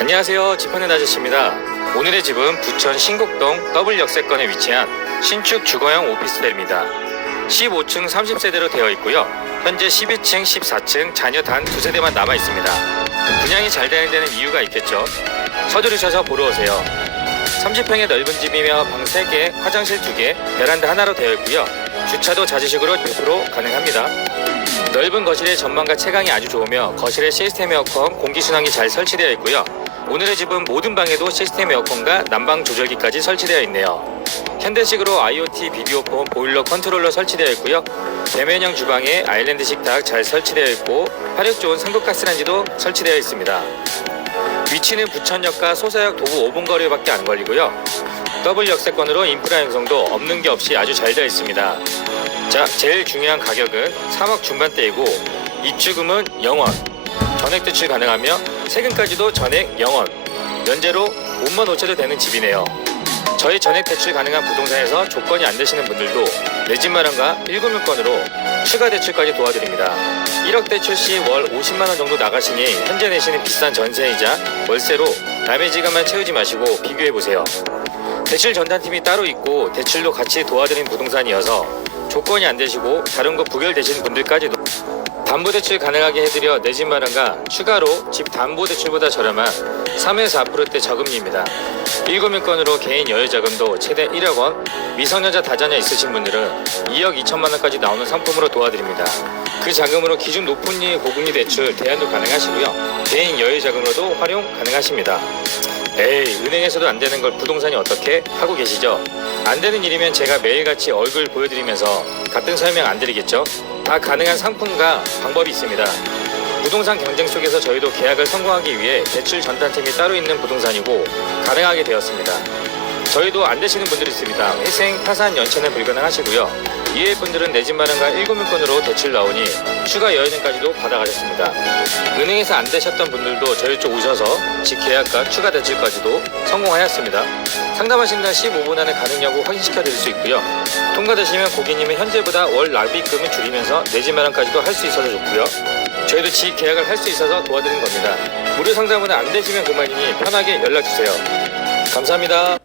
안녕하세요. 지퍼넷 아저씨입니다. 오늘의 집은 부천 신곡동 더블 역세권에 위치한 신축 주거형 오피스텔입니다. 15층 30세대로 되어 있고요. 현재 12층, 14층 자녀 단 두 세대만 남아 있습니다. 분양이 잘 되는 데는 이유가 있겠죠. 서두르셔서 보러 오세요. 30평의 넓은 집이며 방 3개, 화장실 2개, 베란다 하나로 되어 있고요. 주차도 자주식으로 100% 가능합니다. 넓은 거실의 전망과 채광이 아주 좋으며 거실에 시스템 에어컨, 공기순환기 잘 설치되어 있고요. 오늘의 집은 모든 방에도 시스템 에어컨과 난방 조절기까지 설치되어 있네요. 현대식으로 IoT 비디오폰 보일러 컨트롤러 설치되어 있고요. 대면형 주방에 아일랜드 식탁 잘 설치되어 있고 화력 좋은 삼국가스란지도 설치되어 있습니다. 위치는 부천역과 소사역 도보 5분 거리밖에 안 걸리고요. 더블 역세권으로 인프라 형성도 없는 게 없이 아주 잘 되어 있습니다. 자, 제일 중요한 가격은 3억 중반대이고 입주금은 0원, 전액 대출 가능하며 세금까지도 전액 0원, 면제로 5만 5천도 되는 집이네요. 저희 전액 대출 가능한 부동산에서 조건이 안 되시는 분들도 내 집 마련과 1금융권으로 추가 대출까지 도와드립니다. 1억 대출 시 월 50만 원 정도 나가시니 현재 내시는 비싼 전세이자 월세로 남의 지갑만 채우지 마시고 비교해 보세요. 대출 전담팀이 따로 있고 대출도 같이 도와드린 부동산이어서 조건이 안 되시고 다른 거 부결되시는 분들까지도 담보대출 가능하게 해드려 내 집 마련과 추가로 집 담보대출보다 저렴한 3에서 4%대 저금리입니다. 1금융권으로 개인 여유자금도 최대 1억 원, 미성년자 다자녀 있으신 분들은 2억 2천만 원까지 나오는 상품으로 도와드립니다. 그 자금으로 기준 높은 리 고금리 대출 대안도 가능하시고요. 개인 여유자금으로도 활용 가능하십니다. 에이 은행에서도 안 되는 걸 부동산이 어떻게 하고 계시죠? 안 되는 일이면 제가 매일같이 얼굴 보여드리면서 같은 설명 안 드리겠죠? 다 가능한 상품과 방법이 있습니다. 부동산 경쟁 속에서 저희도 계약을 성공하기 위해 대출 전담팀이 따로 있는 부동산이고 가능하게 되었습니다. 저희도 안 되시는 분들이 있습니다. 회생, 파산, 연체는 불가능하시고요. 이해 분들은 내 집 마련과 1금융권으로 대출 나오니 추가 여유증까지도 받아가셨습니다. 은행에서 안 되셨던 분들도 저희 쪽 오셔서 집 계약과 추가 대출까지도 성공하였습니다. 상담하신 날 15분 안에 가능 여부 확인시켜 드릴 수 있고요. 통과되시면 고객님은 현재보다 월 납입금을 줄이면서 내집 마련까지도 할 수 있어서 좋고요. 저희도 집 계약을 할 수 있어서 도와드리는 겁니다. 무료 상담은 안 되시면 그만이니 편하게 연락 주세요. 감사합니다.